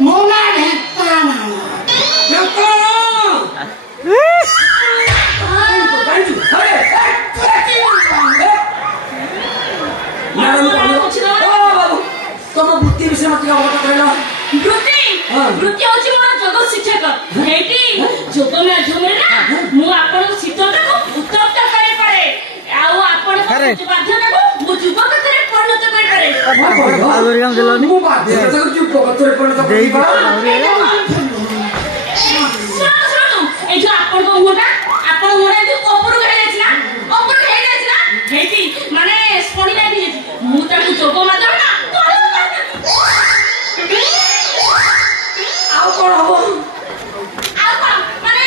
मोना वृत्ति होची मोर जोग शिक्षक हेटी जोग माध्यम ना मु आपण शीतलता को उत्तप्त करे पारे आउ आपण को बाध्यता को मु जुगक करे परिणत करे पारे आलोरी हम दिलोनी मु बाध्यता को जुगक करे परिणत करे ए जो आपण को मोटा आपण मोटा जो ऊपर गए ना ऊपर गए ना हेटी माने स्पॉडी लागी मु ताकू जोग माध्यम ना आउ कोन हो माने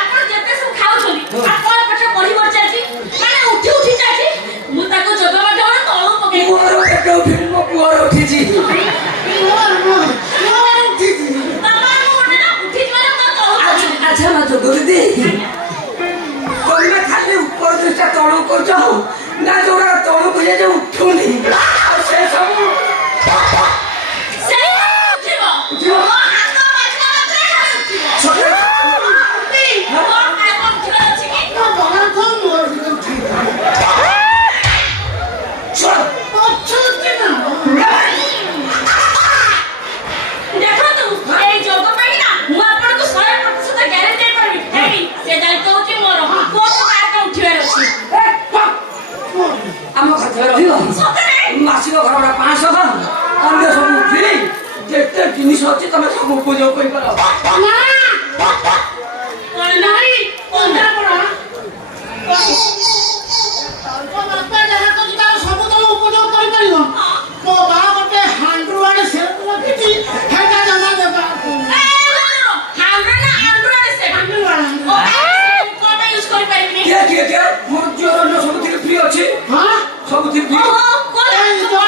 आपण जते सब खाउ छली आपण पछ पढी बर जाची माने उठी उठी जाची मु ताको जोग माध्यम ना तळो पके मोर पेट उठी मो पुअर उठी जी अच्छा मत गुरुदी तुमने खाली ऊपर दृष्टा तळो कर जाओ ना जोरा तळो को जे उठुनी और से सब से उठिबो उठिबो हाथ बाजला मात्रे उठिबो छोटे हम काम उठिबो अछि कि तो बना को मोर उठी छोड़ पछुती ना देखो तू ए जोग पाई ना मु आपण को 100% गारंटी दे परबी हेडी से दायित्व होची मोर को कार का उठिबार अछि आम खाते रहियो सतरे मासिक घरडा 500 का अन्य सब फ्री जेते जिनिस अछि तमे सब उपयोग करि पारो ना नाही कोंडा पडा तो बापा जहा को जिता सब तो उपयोग करि परियो तो बा गोटे हांड्रू आडे से रखिति हेटा जमा देबा हांड्रा ना हांड्रा से हांड्रू वाला कोटा यूज कर पाइबनी के मोर जोर न सब फ्री अछि हां सब फ्री ओहो कोटा यूज कर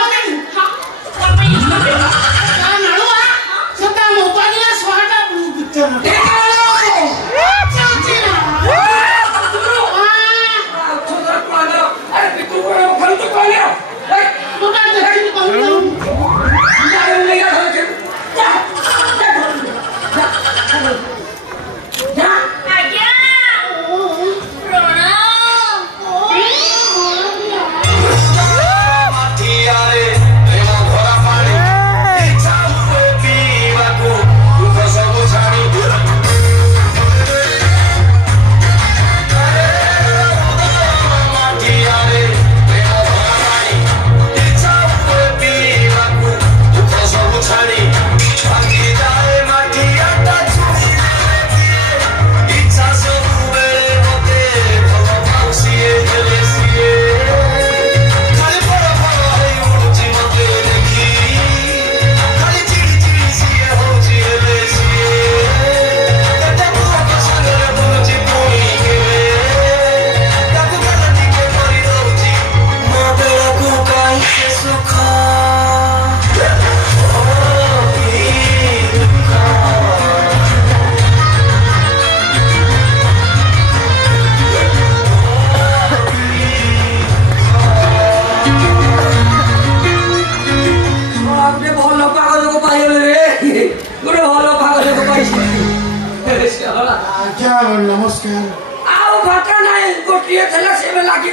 हां कोटा यूज कर का नळुआ सता मोबाइल रे स्वाटा पिक्चर अरे पितु को खल तो कहले मोटा देखि कहू जाने ले गया जा जा आज्ञा प्रणाम माटियारे प्रेम भरा पानी इच्छा हुए पीवाकू दुख सब छाड़ी माटियारे प्रेम भरा पानी इच्छा हुए पीवाकू दुख सब छाड़ी भांगी जाए माटियाटा छुई इच्छा सब बेले मते भव माउसिए हेले सिए खाली बड़ा बड़ा है उची मते देखी खाली चिड़ी चिड़ी सिए होची हेले सिए कते बुआ को संगरे बुची पुई के ताकू गलती के करी दउची मो बेला को काई से सुखा आपने भलो कागज को पाइले रे गोटे भलो कागज को पाइछि आज्ञा नमस्कार आउ भाका नाही गोटिए थला से में लागी